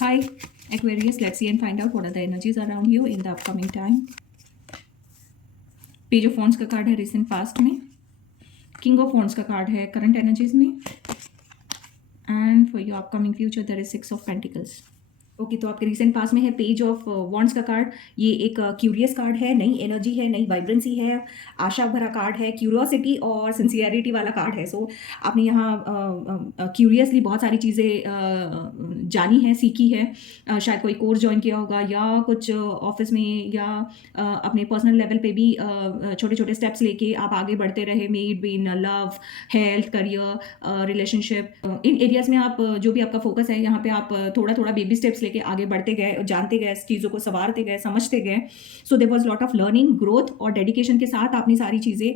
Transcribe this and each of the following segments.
Hi, Aquarius. Let's see and find out what are the energies around you in the upcoming time. Page of wands का card है recent past में, king of wands का card है current energies में, and for your upcoming future there is 6 of pentacles. Okay तो आपके recent past में है पेज ऑफ वॉन्ड्स का कार्ड. ये एक क्यूरियस कार्ड है, नई एनर्जी है, नई वाइब्रेंसी है, आशा भरा कार्ड है, क्यूरियोसिटी और सिंसियरिटी वाला कार्ड है. सो आपने यहाँ क्यूरियसली बहुत सारी चीज़ें जानी है, सीखी है. शायद कोई कोर्स ज्वाइन किया होगा या कुछ ऑफिस में या अपने पर्सनल लेवल पे भी छोटे छोटे स्टेप्स लेके आप आगे बढ़ते रहे. मे it be in love, health, career, relationship. In areas में आप जो भी आपका फोकस है यहाँ पे आप थोड़ा थोड़ा बेबी स्टेप्स लेके आगे बढ़ते गए, जानते गए, चीज़ों को संवारते गए, समझते गए. So there was lot of learning, growth और डेडिकेशन के साथ आपने सारी चीज़ें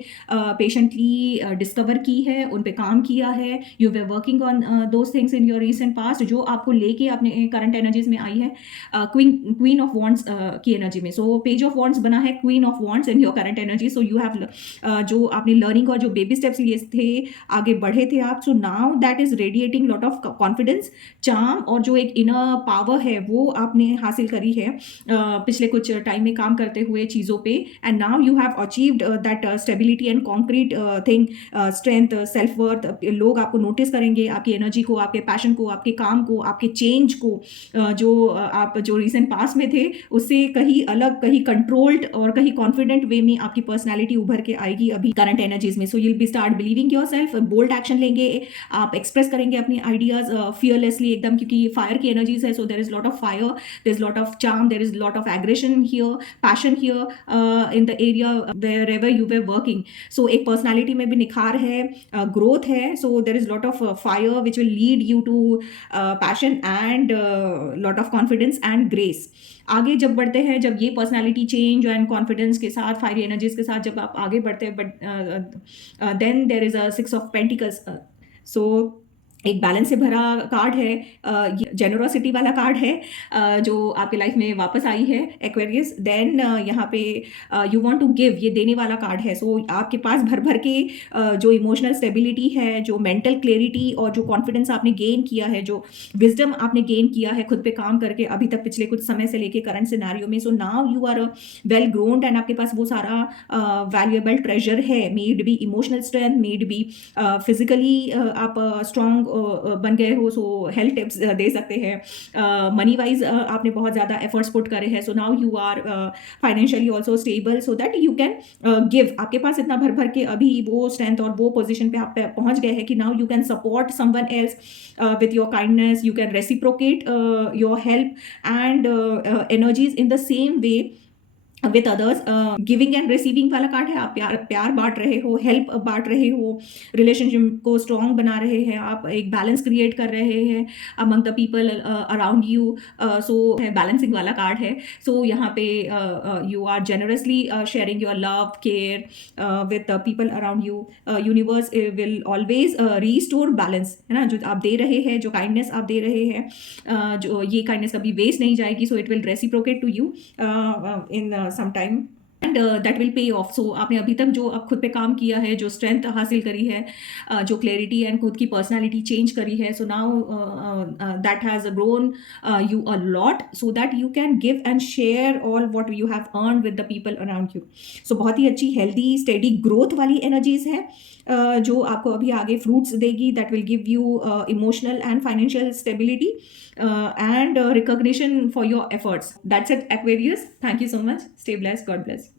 पेशेंटली डिस्कवर की है, उन पे काम किया है. You were working on those things in your recent past जो आपको लेके अपने करंट एनर्जीज में आई है. क्वीन ऑफ वॉन्ड्स की एनर्जी में. सो पेज ऑफ वॉन्ड्स बना है queen of wands in your current energy. So you have जो आपने लर्निंग और जो बेबी स्टेप्स लिए थे, आगे बढ़े थे आप. सो now that is radiating lot of confidence, charm और जो एक इनर पावर है वो आपने हासिल करी है पिछले कुछ टाइम में काम करते हुए चीज़ों पे. And now you have achieved that stability and concrete thing, strength, self worth. लोग आपको नोटिस करेंगे, आपकी एनर्जी को, आपके पैशन को, आपके काम को, आपके चेंज को. जो आप जो रिसेंट पास में थे उससे कहीं अलग, कहीं कंट्रोल्ड और कहीं कॉन्फिडेंट वे में आपकी पर्सनैलिटी उभर के आएगी अभी करंट एनर्जीज में. So you'll be start believing your self, bold action लेंगे आप, एक्सप्रेस करेंगे अपनी आइडियाज फियरलेसली एकदम, क्योंकि फायर की एनर्जीज है. So there is lot of fire, there is lot of charm, there is lot of aggression here, passion here in the area wherever you were working. So एक personality में भी निखार है, growth है. So there is lot of fire which will lead you to passion and lot of confidence and grace. आगे जब बढ़ते हैं, जब ये पर्सनालिटी चेंज एंड कॉन्फिडेंस के साथ, फायरी एनर्जीज के साथ जब आप आगे बढ़ते हैं, but then there is a 6 of pentacles. So एक बैलेंस से भरा कार्ड है, जेनरोसिटी वाला कार्ड है जो आपके लाइफ में वापस आई है एक्वेरियस. देन यहाँ पे यू वांट टू गिव, ये देने वाला कार्ड है. सो आपके पास भर भर के जो इमोशनल स्टेबिलिटी है, जो मेंटल क्लैरिटी और जो कॉन्फिडेंस आपने गेन किया है, जो विजडम आपने गेन किया है खुद पे काम करके अभी तक पिछले कुछ समय से लेके करंट सिनेरियो में. So now you are well grown and आपके पास वो सारा वैल्यूएबल ट्रेजर है. May it be emotional strength, may it be physically आप स्ट्रॉन्ग बन गए हो. सो हेल्थ टिप्स दे सकते हैं. मनी वाइज आपने बहुत ज़्यादा एफर्ट्स पुट करे हैं. So now you are financially also stable so that you can give. आपके पास इतना भर भर के अभी वो स्ट्रेंथ और वो पोजिशन पे आप पहुंच गए हैं कि now you can support someone else with your kindness. You can reciprocate your help and energies in the same way with others. Giving and receiving वाला कार्ड है. आप प्यार बांट रहे हो, हेल्प बांट रहे हो, रिलेशनशिप को स्ट्रॉन्ग बना रहे हैं, आप एक बैलेंस क्रिएट कर रहे हैं among the people around you. So balancing वाला कार्ड है. सो यहाँ पे you are generously sharing your love, care with the people around you. Universe will always restore balance, है ना. जो आप दे रहे हैं, जो काइंडनेस आप दे रहे हैं, जो ये काइंडनेस कभी वेस्ट नहीं जाएगी. So it will reciprocate to you in some time and that will pay off. So आपने अभी तक जो आप खुद पे काम किया है, जो स्ट्रेंथ हासिल करी है, जो क्लैरिटी एंड खुद की पर्सनालिटी चेंज करी है, so now that has grown you a lot so that you can give and share all what you have earn with the people around you. So बहुत ही अच्छी हेल्दी स्टेडी ग्रोथ वाली energies है जो आपको अभी आगे फ्रूट्स देगी. That will give you emotional and financial stability and recognition for your efforts. That's it, Aquarius. Thank you so much. Stay blessed. God bless.